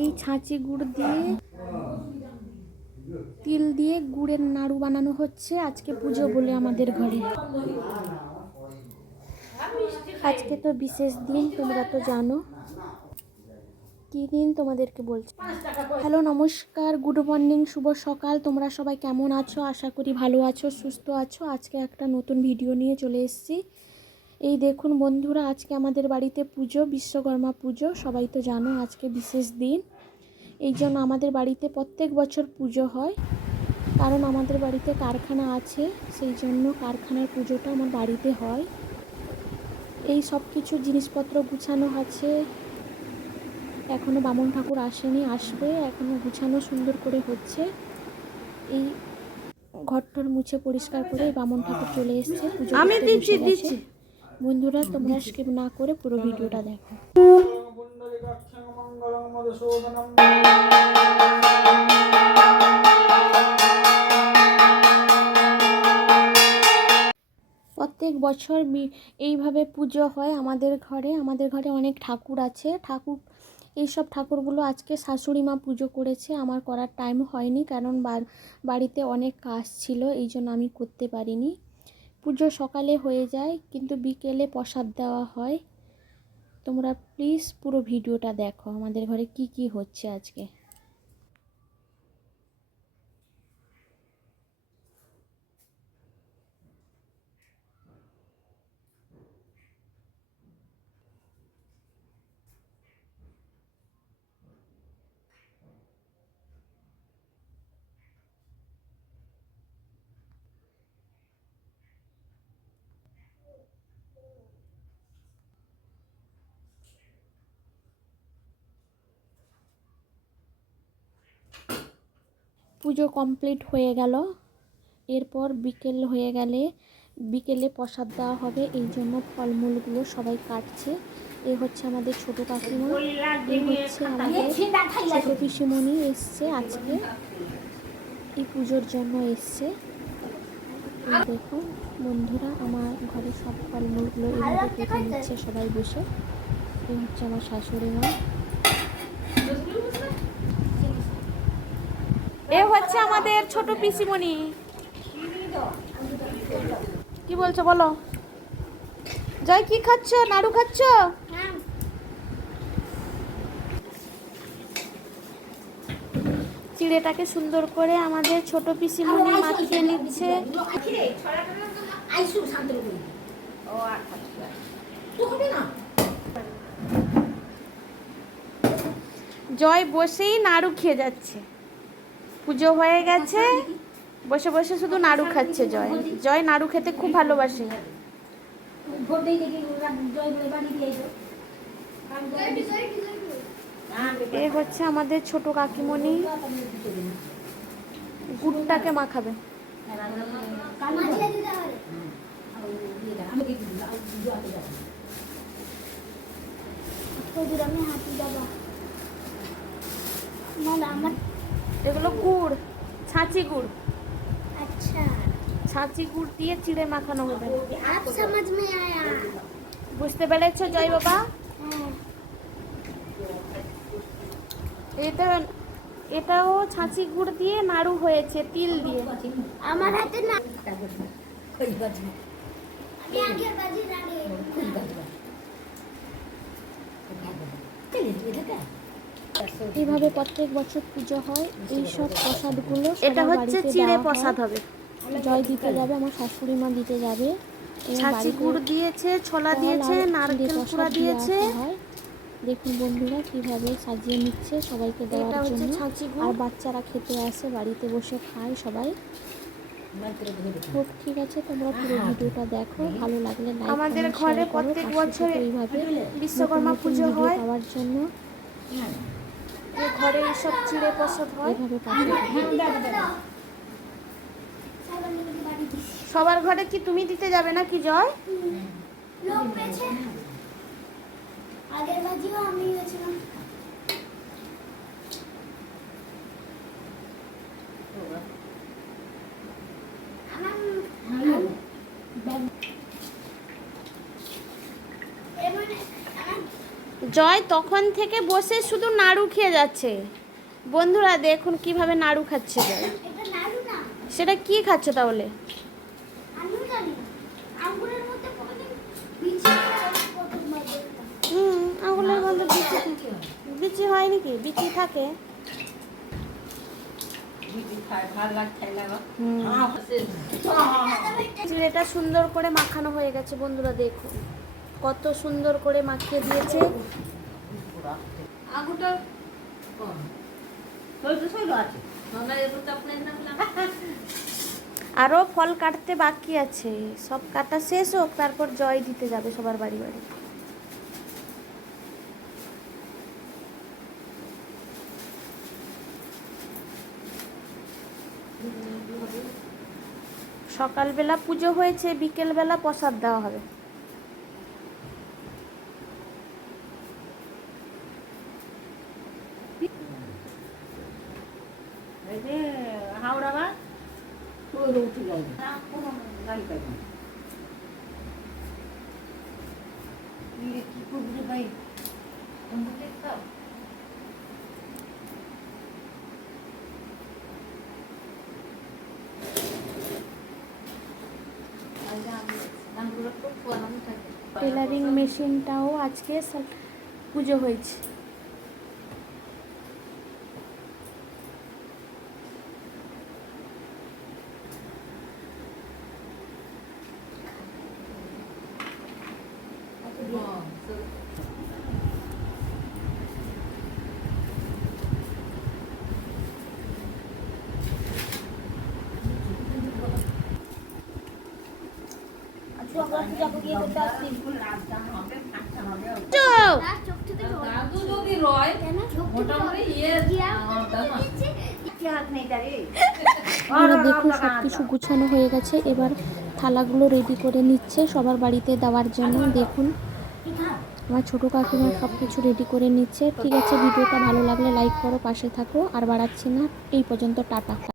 এই ছাঁচি গুড় দিয়ে, তিল দিয়ে গুড়ের নাড়ু বানানো হচ্ছে আজকে পুজো বলে আমাদের ঘরে। আজকে তো বিশেষ দিন, তোমরা তো জানো। কি দিন তোমাদেরকে বলছি? হ্যালো, নমস্কার, গুড মর্নিং, শুভ সকাল। তোমরা সবাই কেমন আছো? আশা করি ভালো আছো, সুস্থ আছো। আজকে একটা নতুন ভিডিও নিয়ে চলে এসেছি। এই দেখুন বন্ধুরা আজকে আমাদের বাড়িতে পুজো বিশ্বকর্মা পুজো। সবাই তো জানো আজকে বিশেষ দিন। এই জন্য আমাদের বাড়িতে প্রত্যেক বছর পুজো হয়। কারণ আমাদের বাড়িতে কারখানা আছে সেই জন্য কারখানার পুজোটা আমার বাড়িতে হয়। এই সব কিছু জিনিসপত্র গুছানো আছে। এখনও বামন ঠাকুর আসেনি আসবে। এখনও গুছানো সুন্দর করে হচ্ছে। এই ঘরটর মুছে পরিষ্কার করে বামন ঠাকুর চলে এসেছে পুজো আমি দিচ্ছি, দিচ্ছি। বন্ধুরা তোমরা স্কিপ না করে পুরো ভিডিওটা দেখো। প্রত্যেক বছর এইভাবে পুজো হয় আমাদের ঘরে। আমাদের ঘরে অনেক ঠাকুর আছে। ঠাকুর এইসব ঠাকুরগুলো আজকে শাশুড়ি মা পুজো করেছে। আমার করার টাইম হয়নি কারণ বাড়িতে অনেক কাজ ছিল এই জন্য আমি করতে পারিনি। পুজো সকালে হয়ে যায়, কিন্তু বিকেলে প্রসাদ দেওয়া হয়। তোমরা প্লিজ পুরো ভিডিওটা দেখো, আমাদের ঘরে কি কি হচ্ছে আজকে। পুজো কমপ্লিট হয়ে গেল। এরপর বিকেল হয়ে গেলে, বিকেলে প্রসাদ দেওয়া হবে। এই জন্য ফলমূলগুলো সবাই কাটছে। এ হচ্ছে আমাদের ছোট কাকিমা। এই হচ্ছে আমাদের ছোট পিসিমণি এসছে আজকে। এই পুজোর জন্য এসছে। দেখুন বন্ধুরা, আমার ঘরে সব ফলমূলগুলো এইভাবে কেটে নিচ্ছে সবাই বসে। এই হচ্ছে আমার শাশুড়ি মা। এ হচ্ছে আমাদের ছোট পিসিমণি। কি বলছো বলো? জয় কি খাচ্ছ? নাড়ু খাচ্ছ? চিড়েটাকে সুন্দর করে আমাদের ছোট পিসিমণি মাখিয়ে নিচ্ছে। আচ্ছা না? জয় বসেই নাড়ু খেয়ে যাচ্ছে। পুজো হয়ে গেছে। বসে বসে শুধু নাড়ু খাচ্ছে জয়। জয় নাড়ু খেতে খুব ভালোবাসে। এ হচ্ছে আমাদের ছোট কাকিমণি। গুড়টাকে মাখাবে এগুলো গুড় ছাঁচি গুড়। আচ্ছা। ছাঁচি গুড় দিয়ে চিড়ে মাখানো হবে। আপ সমাজ মে আয়া। বুঝতে পেরেছ জয় বাবা? হ্যাঁ। এটা এটাও ছাঁচি গুড় দিয়ে নাড়ু হয়েছে তিল দিয়ে। আমার হাতে না। আমি আগে বাজি রাগে এইভাবে প্রত্যেক বছর পুজো হয় এই সব প্রসাদগুলো এটা হচ্ছে চিড়ে প্রসাদ হবে। জয় দিতে যাবে আমার শাশুড়ি মা দিতে যাবে। ছাঁচি গুড় দিয়েছে ছোলা দিয়েছে নারকেল কুড়া দিয়েছে। দেখুন বন্ধুরা কীভাবে সাজিয়ে নিচ্ছে সবাইকে দেওয়ার জন্য। আর বাচ্চারা খেতে আসে বাড়িতে বসে খায় সবাই। খুব ঠিক আছে তোমরা পুরো ভিডিওটা দেখো ভালো লাগলে লাইক আমাদের ঘরে প্রত্যেক বছরে এইভাবে বিশ্বকর্মা পুজো হয়। পাওয়ার জন্য। যে ঘরে সব চিড়ে প্রসাদ হয়? পাশে থেকো। সবার ঘরে কি তুমি দিতে যাবে নাকি জয়? লোক পেয়েছে। আগের বাজিও আমি গেছিলাম জয় তখন থেকে বসে শুধু নাড়ু খেয়ে যাচ্ছে। বন্ধুরা দেখুন কীভাবে নাড়ু খাচ্ছে জয়। এটা সেটা কি খাচ্ছে তাহলে? বিচি প্রথমবার দেখলাম হুম আঙুলের মধ্যে বিচি থাকে বিচি হয় নাকি বিচি থাকে। হচ্ছে চিড়েটা সুন্দর করে মাখানো হয়ে গেছে বন্ধুরা দেখুন। কত সুন্দর করে মাখিয়ে দিয়েছে। আগুটা না আরও ফল কাটতে বাকি আছে। সব কাটা শেষ হোক তারপর জয় দিতে যাবে সবার বাড়ি বাড়ি। সকালবেলা পুজো হয়েছে বিকেলবেলা প্রসাদ দেওয়া হবে। হাওড়া বা ওই উঠে কোনো গাড়ি না ইয়ে কি করবি ভাই? টেলারিং মেশিনটাও আজকে পুজো হয়েছে। আমরা দেখুন সব কিছু গুছানো হয়ে গেছে। এবার থালাগুলো রেডি করে নিচ্ছে সবার বাড়িতে দেওয়ার জন্য। দেখুন। আমার ছোটো কাকিমা সব কিছু রেডি করে নিচ্ছে। ঠিক আছে, ভিডিওটা ভালো লাগলে লাইক করো, পাশে থাকো। আর বাড়াচ্ছি না। এই পর্যন্ত, টাটা।